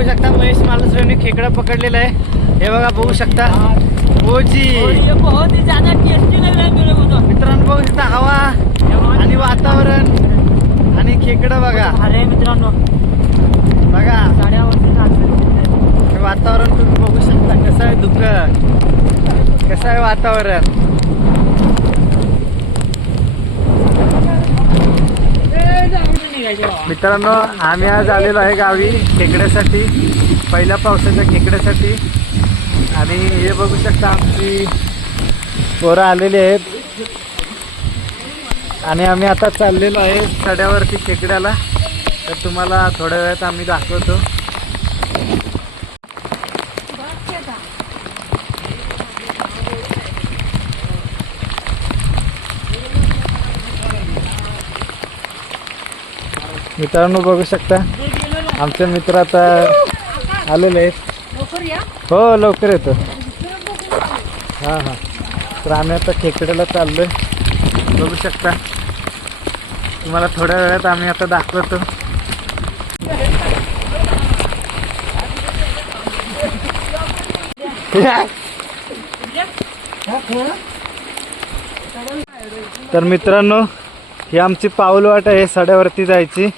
बघू शकता महेश मालुसरेने खेकडा पकडलेला आहे. हे बघा बघू शकता ओजी. बहुत ही ज्यादा टेस्टी लग रहा है मेरे को तो. मित्रांनो बघू शकता हवा आणि वातावरण आणि खेकडं बघा. अरे मित्रांनो बघा साड्या वरती हे वातावरण तुम्ही बघू शकता कसं आहे. दुःख कसं आहे वातावरण. मित्रांनो आम्ही आज आलेलो आहे गावी खेकड्यासाठी, पहिल्या पावसाच्या खेकड्यासाठी. आणि हे बघू शकता आमची पोरं आलेली आहेत आणि आम्ही आता चाललेलो आहे सड्यावरती खेकड्याला. तर तुम्हाला थोड्या वेळात आम्ही दाखवतो. मित्रांनो बघू शकता आमचे मित्र आता आलेले आहेत. हो लवकर येतो. हां हां. तर आम्ही आता खेकड्याला चाललोय. बघू शकता तुम्हाला थोड्या वेळात आम्ही आता दाखवतो. तर मित्रांनो ही आमची पाऊलवाट आहे सड्यावरती जायची.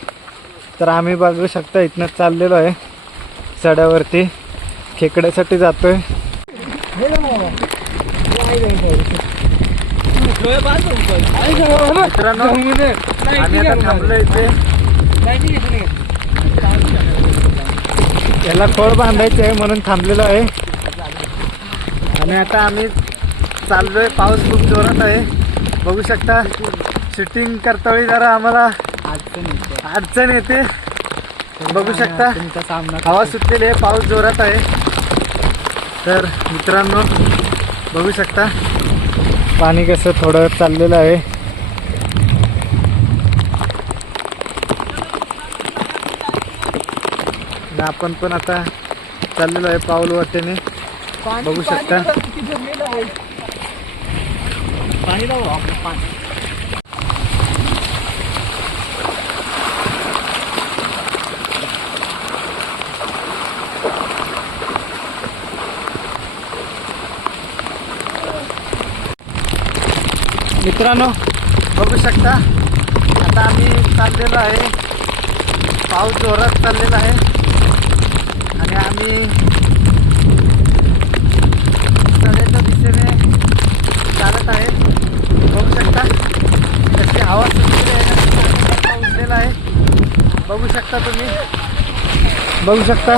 तर आम्ही बघू शकता इथनं चाललेलो आहे सड्यावरती खेकड्यासाठी जातोय. मित्रांनो आम्ही आता थांबलो इथे. याला खोळ बांधायचे आहे म्हणून थांबलेलो आहे. आणि आता आम्ही चाललोय. पाऊस खूप जोरात आहे. बघू शकता शूटिंग करतावेळी जरा आम्हाला अडचण येते. बघू शकता हवा सुटलेली आहे, पाऊस जोरात आहे. तर मित्रांनो बघू शकता पाणी कसं थोडं चाललेलं आहे. आपण पण आता चाललेलो आहे पाऊल वाटेने. बघू शकता पाणी लावू आपलं पाणी. मित्रांनो बघू शकता आता आम्ही चाललेलो आहे. पाऊस जोरात चाललेला आहे आणि आम्ही सड्याच्या दिशेने चालत आहे. बघू शकता त्याची हवा सुटलेली आहे, पाऊसलेला आहे. बघू शकता तुम्ही. बघू शकता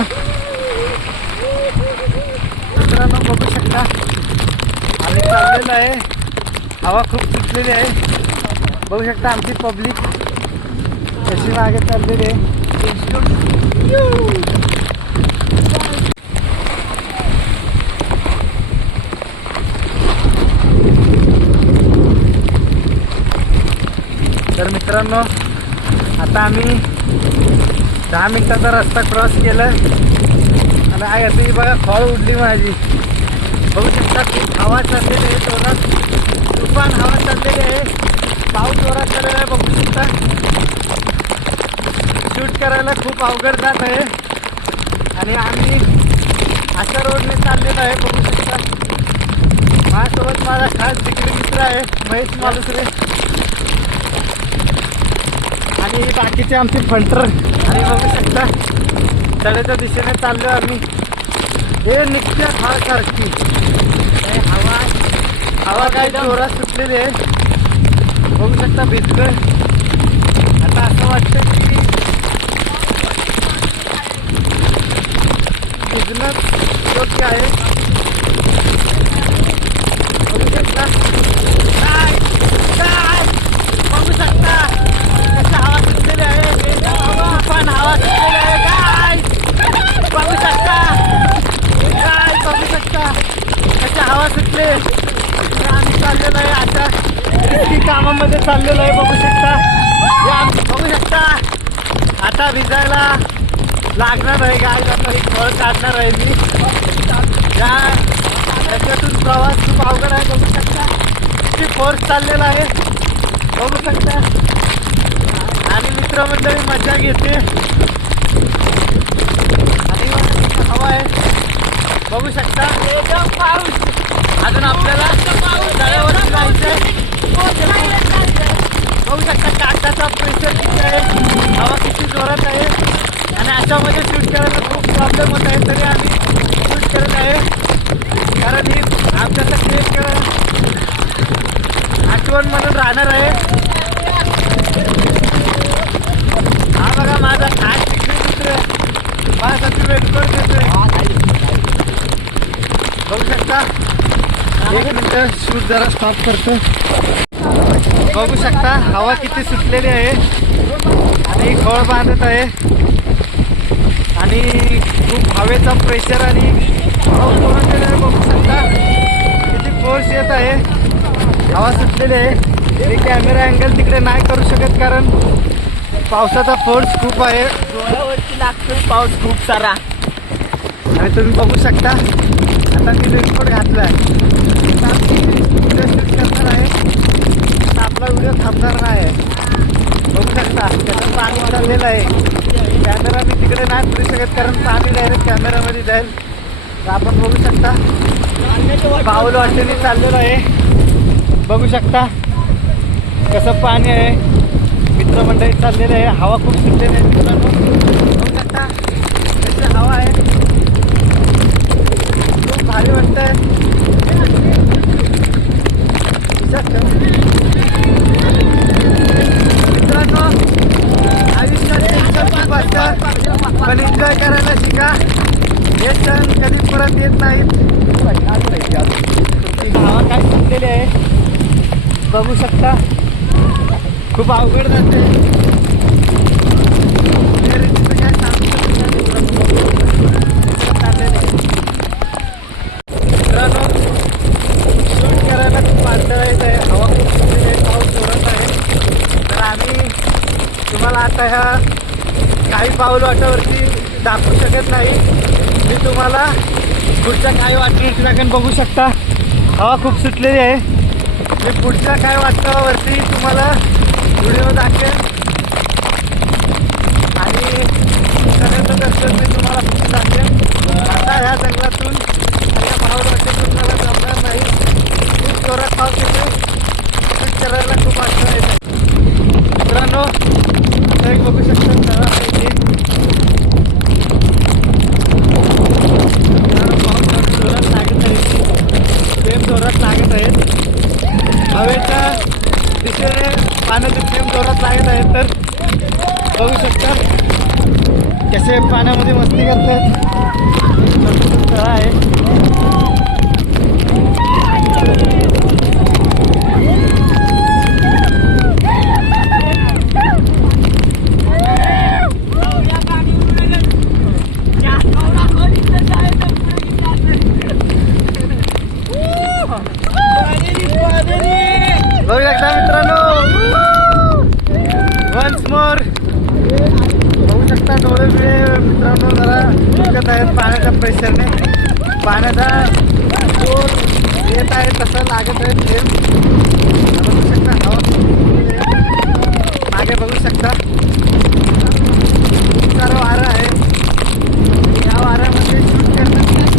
मित्रांनो बघू शकता आम्ही चाललेलो आहे. हवा खूप सुटलेली आहे. बघू शकता आमची पब्लिक कशी मागे चाललेली आहे. तर मित्रांनो आता आम्ही 10 मिनिटाचा रस्ता क्रॉस केला आणि आहे आता ही बघा खोळ उडली माझी. बघू शकता खूप हवा चाललेली आहे जोरात. तुफान हवा चाललेली आहे. पाऊस जोरात चाललेला आहे. बघू शकता शूट करायला खूप अवघड जात आहे आणि आम्ही अशा रोडने चाललेलो आहे. बघू शकता माझ्यासोबत माझा खास जिगरी मित्र आहे महेश मालुसरे आणि बाकीचे आमचे फंटर. आणि बघू शकता सड्याच्या दिशेने चाललो आम्ही. हे नित्य फाळसारखी हवा काय जोरात सुटलेली आहे. बघू शकता भिजलोय. आता असं वाटतं की भिजणं योग्य आहे. बघू शकता काय काय बघू शकता कशी हवा सुटलेली आहे. तुफान हवा सुटलेली आहे. काय बघू शकता काय बघू शकता कशी हवा सुटले. आम्ही चाललेलो आहे आता किती कामामध्ये चाललेलो आहे. बघू शकता बघू शकता आता भिजायला लागणार आहे. गाय आता एक फळ काढणार आहे मी. त्याच्यातून प्रवास खूप अवघड आहे. बघू शकता किती फोर्स चाललेला आहे. बघू शकता आणि मित्रमंडळी मजा घेते. आणि बघू शकता पाऊस. अजून आपल्याला तळ्यावरती जायचंय. बघू शकता काटाचा प्रेशर किती आहे, हवा किती जोरात आहे. आणि अशामध्ये शूट करायला खूप प्रॉब्लेम होत आहे, तरी आम्ही शूट करत आहे. कारण ही आमच्यासाठी एक आठवण म्हणून राहणार आहे. हा बघा माझा 8 डिग्री दुसरे माझ्यासाठी वेटकोट देतोय. बघू शकता. 1 मिनिट शूट जरा स्टॉप करतो. बघू शकता हवा किती सुटलेली आहे आणि खोळ बांधत आहे. आणि खूप हवेचा प्रेशर आणि पाऊस ओढलेला आहे. बघू शकता किती फोर्स येत आहे. हवा सुटलेली आहे. मी कॅमेरा अँगल तिकडे नाही करू शकत कारण पावसाचा फोर्स खूप आहे. डोळ्यावरती लागतोय पाऊस खूप सारा. आणि तुम्ही बघू शकता आता मी रेनकोट घातला आहे. व्हिडिओ शूट करणार आहे. आता आपला व्हिडिओ थांबणार नाही. बघू शकता त्याचं पाणी चाललेलं आहे. कॅमेरा मी तिकडे नाही फिरू शकत कारण पाणी डायरेक्ट कॅमेरामध्ये जाईल. तर आपण बघू शकता पाऊल वाटेने चाललेलं आहे. बघू शकता कसं पाणी आहे. मित्रमंडळी चाललेलं आहे. हवा खूप सुटलेली आहे मित्रांनो. बघू शकता कशी हवा आहे. खूप भारी वाटतंय. मित्रांनो आयुष्यात टेन्शन खूप असतं पण एन्जॉय करायला शिका. हे क्षण कधी परत येत नाहीत. हवा काय सुटलेली आहे बघू शकता. खूप अवघड जाते. काय सांगू मित्रांनो शूट करायला खूप अडचण आहे. हवा खूप सुटलेली आहे. पाऊस जोरात आहे. तर आम्ही तुम्हाला आता ह्या काही पाऊल वाटावरती दाखवू शकत नाही. मी तुम्हाला पुढच्या काही वाटेवरती दाखवून बघू शकता हवा खूप सुटलेली आहे. मी पुढच्या काही वाटावरती तुम्हाला व्हिडिओ दाखवेन आणि सगळ्यांचं दर्शन मी तुम्हाला पुढे दाखवेन. आता ह्या जंगलातून या पाऊल वाटेतून मला जमणार नाही. खूप जोरात पाऊस येतो. शूट करायला खूप अडचण येते. मित्रांनो आता एक बघू शकता तळा आहे इथे. पाऊस जोरात लागत आहे. थेंब जोरात लागत आहेत. हवेच्या दिशेने पाण्याचे थेंब जोरात लागत आहेत. तर बघू शकता कसे पाण्यामध्ये मस्ती करतात. तळा आहे. बघू शकता मित्रांनो वन्स मोर. बघू शकता डोळे बिळे मित्रांनो जरा दुखत आहेत पाण्याच्या प्रेशरने. पाण्याचा जोर येत आहे तसं लागत आहे थेंब. बघू शकता हवा मागे बघू शकता खूप सारं वारं आहे. या वाऱ्यामध्ये शूट करणं खूप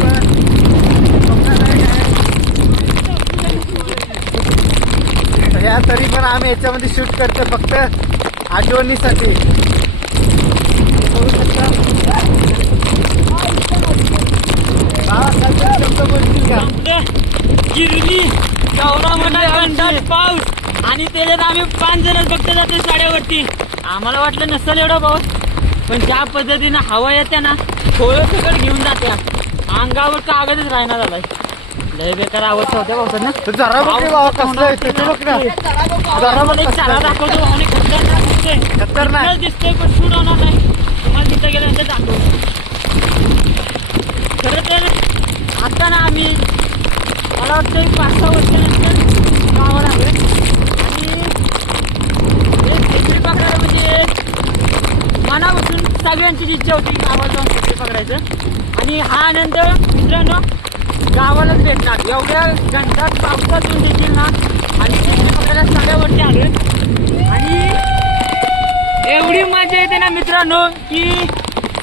धोकादायक आहे. या तरी पण आम्ही याच्यामध्ये शूट करतो फक्त आठवणीसाठी. बघू शकता शब्द बोलतील का. गिरली गौरा म्हणा गंडात पाऊस आणि त्याच्यात आम्ही 5 जणच बघते जाते साड्यावरती. आम्हाला वाटलं नसेल एवढा पाऊस पण ज्या पद्धतीनं हवा येते ना थोडं सगळं घेऊन जाते. अंगावर कागदच राहणार झालाय. लय बेकार आवाज होत्या पावसात ना. जरा बघ बाबा कसलं आहे ते बघ ना. जरा बघ चारा दाखवतो आणि खतरनाक दिसतोय. खतरनाक दिसतोय पण शूट होणार नाही. तुम्हाला तिथं गेल्यानंतर दाखवतो. खरं तर आता ना आम्ही मला वाटतं 5-6 वर्षानंतर गावाला आलो आणि खेकडी पकडायला म्हणजे मनापासून सगळ्यांचीच इच्छा होती गावाला जाऊन खेकडी पकडायचं. आणि हा आनंद मित्रांनो गावालाच भेटणार. एवढ्या घंटात पावसातून देखील ना आणि खेकडी पकडायला सगळ्यावरती आलो आणि एवढी मजा येते ना मित्रांनो की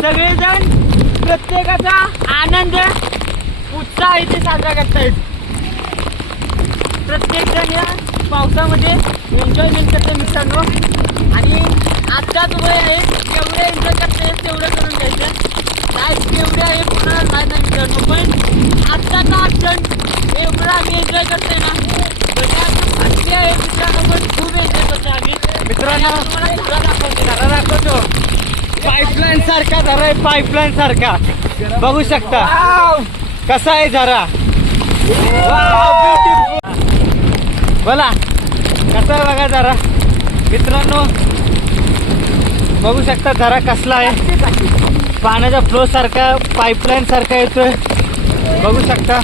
सगळेजण प्रत्येकाचा आनंद उत्साह इथे साजरा करतायत. प्रत्येक जण या पावसामध्ये एन्जॉयमेंट करते मित्रांनो. आणि आजचाच वय आहे, जेवढे एन्जॉय करते तेवढं करून घ्यायचं. काय तेवढे आहे कोणाला माहीत नाही मित्रांनो, पण आजचा हा क्षण एवढा आम्ही एन्जॉय करतोय ना, भाग्य आहे मित्रांनो. पण खूप एन्जॉय करतोय आम्ही मित्रांनो. तुम्हाला झरा दाखवते. झरा दाखवतो. पाईपलाईन सारखा झरा आहे, पाईपलाईन सारखा बघू शकता कसा आहे झरा. बोला कसा आहे बघा झरा मित्रांनो. बघू शकता झरा कसला आहे, पाण्याचा फ्लो सारखा पाईपलाईन सारखा येतोय बघू शकता.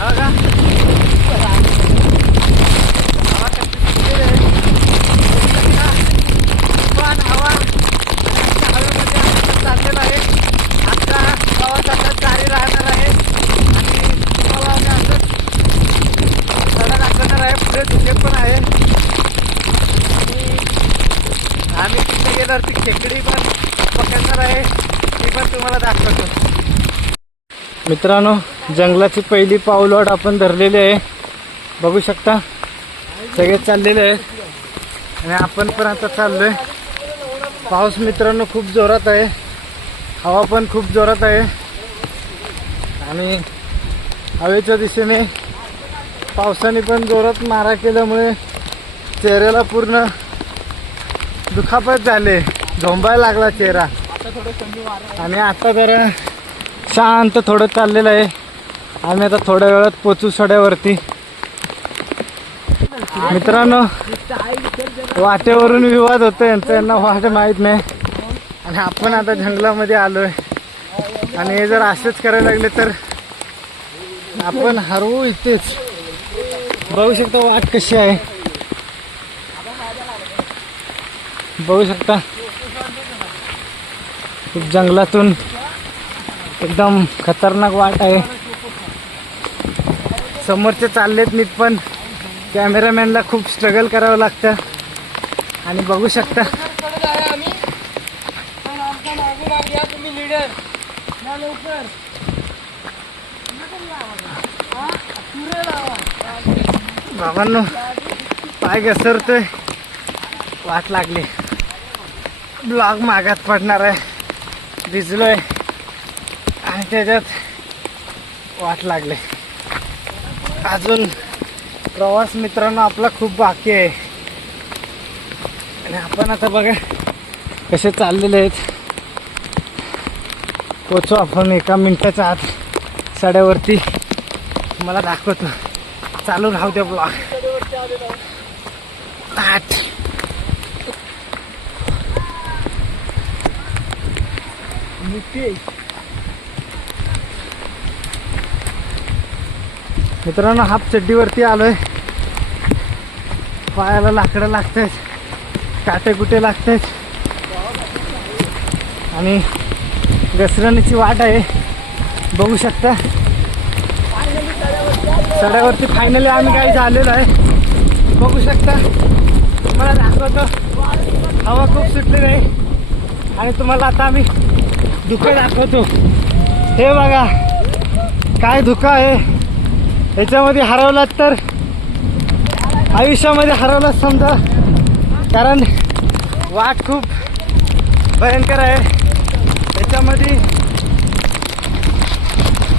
बघा हवा चाललेला आहे. आता प्रवासाचा जारी राहणार आहे आणि तुम्हाला असंच धडा दाखवणार आहे. पुढे धुके पण आहे आणि आम्ही तिथे गेल्यावर ती खेकडी पण पकडणार आहे, ती पण तुम्हाला दाखवतो. मित्रांनो, जंगलाची पहिली पाऊलवाट आपण धरलेली आहे बघू शकता. सगळे चाललेले आहेत आणि आपण पण आता चाललोय. पाऊस मित्रांनो खूप जोरात आहे, हवा पण खूप जोरात आहे आणि हवेच्या दिशेने पावसाने पण जोरात मारा केल्यामुळे चेहऱ्याला पूर्ण दुखापत झाले, झोंबायला लागला चेहरा. आणि आता जरा शांत थोडं चाललेलं आहे. आम्ही आता थोड्या वेळात पोचू सड्यावरती. मित्रांनो, वाटेवरून विवाद होतो यांचा, यांना वाट माहीत नाही आणि आपण आता जंगलामध्ये आलोय आणि हे जर असेच करायला लागले तर आपण हरवू इथेच. बघू शकता वाट कशी आहे, बघू शकता. जंगलातून एकदम खतरनाक वाट आहे. समोरचे चाललेत नीट पण कॅमेरामॅनला खूप स्ट्रगल करावं लागतं आणि बघू शकता. बाबांनो पाय घसरतोय, वाट लागली. ब्लॉग मागात पडणार आहे, भिजलोय आणि त्याच्यात वाट लागले. अजून प्रवास मित्रांनो आपला खूप बाकी आहे आणि आपण आता बघा कसे चाललेले आहेत. पोचू आपण 1 मिनिटाच्या आत सड्यावरती, मला दाखवतो. चालू राहू द्या ब्लॉग. 8 मित्रांनो, हाफ चड्डीवरती आलोय. पायाला लाकडं लागतात, काटे कुटे लागतात आणि घसरणीची वाट आहे बघू शकता. सड्यावरती फायनली आम्ही काही झालेलो आहे बघू शकता. तुम्हाला दाखवतो, हवा खूप सुटली नाही आणि तुम्हाला आता आम्ही धुकं दाखवतो. हे बघा काय धुकं आहे. याच्यामध्ये हरवलात तर आयुष्यामध्ये हरवलात समजा, कारण वाट खूप भयंकर आहे. याच्यामध्ये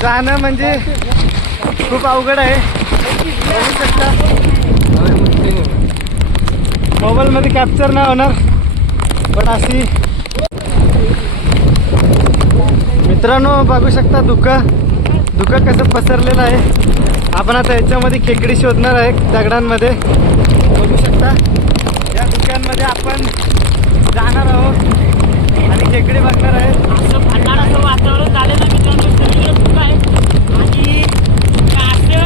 जाणं म्हणजे खूप अवघड आहे बघू शकता. मोबाईलमध्ये कॅप्चर नाही होणार पण अशी. मित्रांनो बघू शकता धुकं कसं पसरलेलं आहे. आपण आता याच्यामध्ये खेकडी शोधणार आहे दगडांमध्ये बघू शकता. या धुक्यांमध्ये आपण जाणार आहोत आणि खेकडी बघणार आहे. असं भंडाराचं वातावरण झालं ना मित्रांनो, सगळीकडे धुकं आहे आणि असं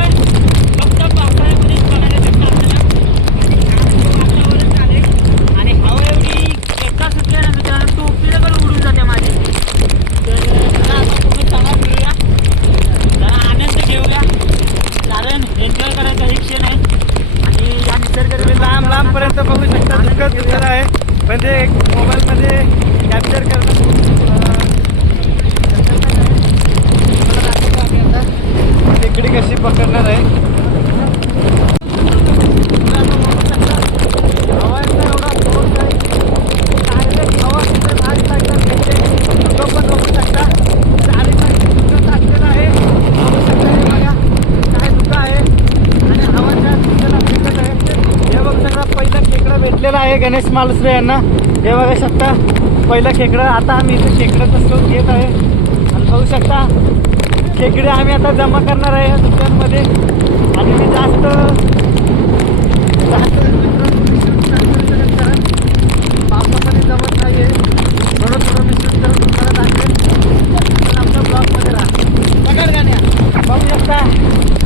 फक्त पावसाळ्यामध्येच बघायला भेटतं आपल्याला. वातावरण झालंय आणि हवा एवढी एका सुटल्या ना मित्रांनो, टोपीला पण उडून जाते माझी. तर चला आता तुम्ही चला फिरूया, जरा आनंद घेऊया, कारण एन्जॉय करायचा हे क्षण आहे. आणि या निसर्ग लांबपर्यंत बघू शकता धुकं आहे, म्हणजे मोबाईलमध्ये कॅप्चर करणं गणेश मालुसरे यांना. हे बघा शकता पहिलं खेकडं. आता आम्ही इथे खेकडं कसं घेत आहे आणि बघू शकता खेकडे आम्ही आता जमा करणार आहे या दुकानमध्ये. आणि मी जास्त कारण पावसामध्ये जमत नाही आहे, थोडं थोडं मिश्रण करून तुम्हाला दाखवेल. आमच्या ब्लॉगमध्ये राहा. पकड गाण्या. बघू शकता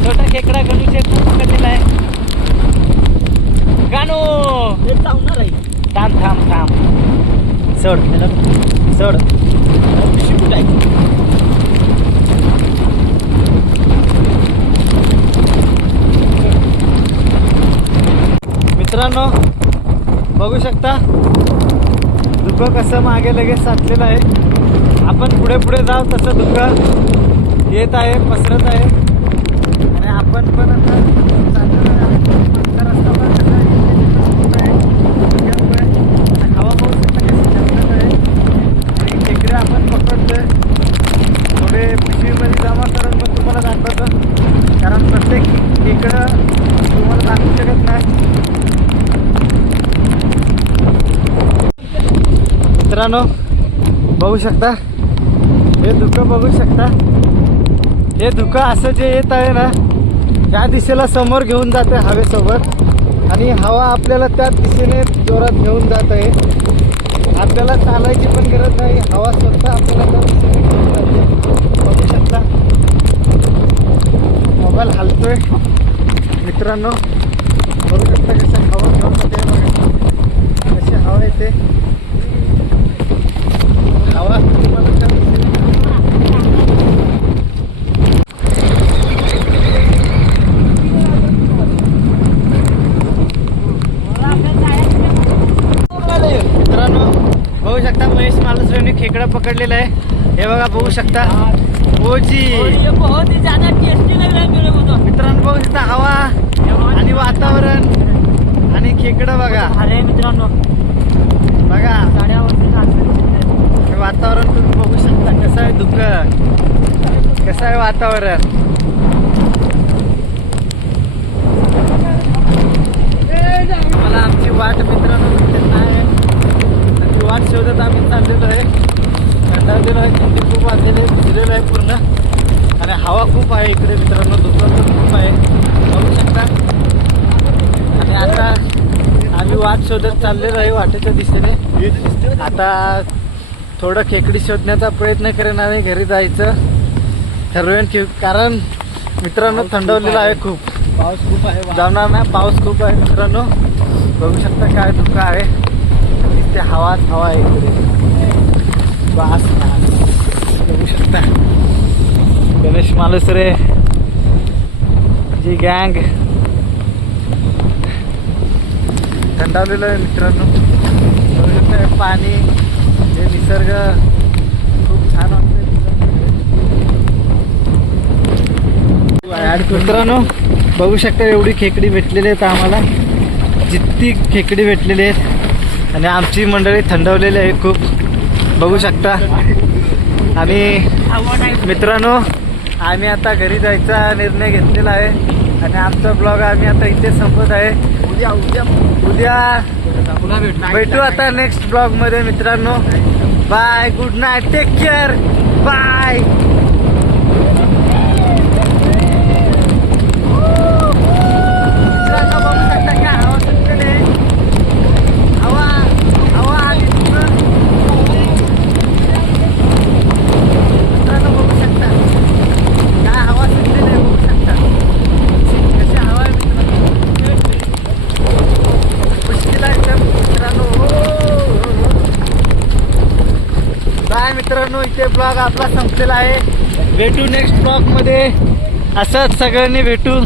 छोटा खेकडा गणूचे पकडलेला आहे. गाणू चावणार आहे. थांब थांब थांब. सोड सोड. पिशवी कुठं आहे? मित्रांनो बघू शकता धुकं कसं मागे लगेच साचलेलं आहे. आपण पुढे पुढे जाऊ तसं धुकं येत आहे, पसरत आहे. आणि आपण पण आता रस्ता पण कसा आहे, हवा पाऊस कशी चमकत आहे. आणि खेकडे आपण पकडतोय. थोडे पिशवीमध्ये जमा करून मग तुम्हाला दाखवतो, कारण प्रत्येक खेकडं तुम्हाला दाखवू शकत नाही. मित्रांनो बघू शकता हे धुकं बघू शकता. हे धुकं असं जे येत आहे ना त्या दिशेला समोर घेऊन जाते हवेसोबत. आणि हवा आपल्याला त्या दिशेने जोरात घेऊन जात आहे. आपल्याला चालायची पण गरज नाही, हवा स्वतः आपल्याला त्या दिशेने घेऊन जाते. बघू शकता मोबाईल हलतोय. मित्रांनो बघू शकता कशा हवा घेऊन जाते. बघा कशी हवा येते. हवा मित्रांनो बघू शकता महेश मालुसरेने खेकडा पकडलेला आहे. हे बघा बघू शकता ओजी. मित्रांनो बघू शकता हवा आणि वातावरण आणि खेकडं बघा. अरे मित्रांनो बघा हे वातावरण तुम्ही बघू शकता कसं आहे धुकं, कसं आहे वातावरण. मला आमची वाट मित्रांनो भेटत नाही. ती वाट शोधत आम्ही चाललेलो आहे. कंटाळलेलो आहे, थंडी खूप वाजलेली आहे, भिजलेलो आहे पूर्ण. आणि हवा खूप आहे इकडे मित्रांनो, धुकं पण खूप आहे बघू शकता. आणि आता आम्ही वाट शोधत चाललेलो आहे वाटेच्या दिशेने. आता थोडं खेकडी शोधण्याचा प्रयत्न करेन आणि घरी जायचं ठरवेन कारण मित्रांनो थंडवलेलं आहे खूप. पाऊस खूप आहे, जाणार नाही. पाऊस खूप आहे मित्रांनो बघू शकता काय धुकं आहे. ते हवाच हवा आहे इकडे. बास बघू शकता गणेश मालुसरे जी गँग थंडावलेलं आहे मित्रांनो. बघू शकता पाणी हे निसर्ग खूप छान वाटतं मित्रांनो. बघू शकता एवढी खेकडी भेटलेली आहेत आम्हाला, जितकी खेकडी भेटलेली आहेत. आणि आमची मंडळी थंडवलेली आहे खूप बघू शकता. आणि मित्रांनो आम्ही आता घरी जायचा निर्णय घेतलेला आहे. आणि आमचा ब्लॉग आम्ही आता इथे संपत आहे. उद्या भेटू आता नेक्स्ट ब्लॉग मध्ये मित्रांनो. Bye, good night, take care, bye. मित्रांनो बघू शकता काय हवा सुटलेली आहे. हवा हवा आणि मित्रांनो बघू शकता काय हवा सुटलेली आहे. बघू शकता कशी हवा आहे मित्रांनो. बाय मित्रांनो, इथे ब्लॉग आपला संपलेला आहे. भेटू नेक्स्ट ब्लॉग मध्ये. असंच सगळ्यांनी भेटू.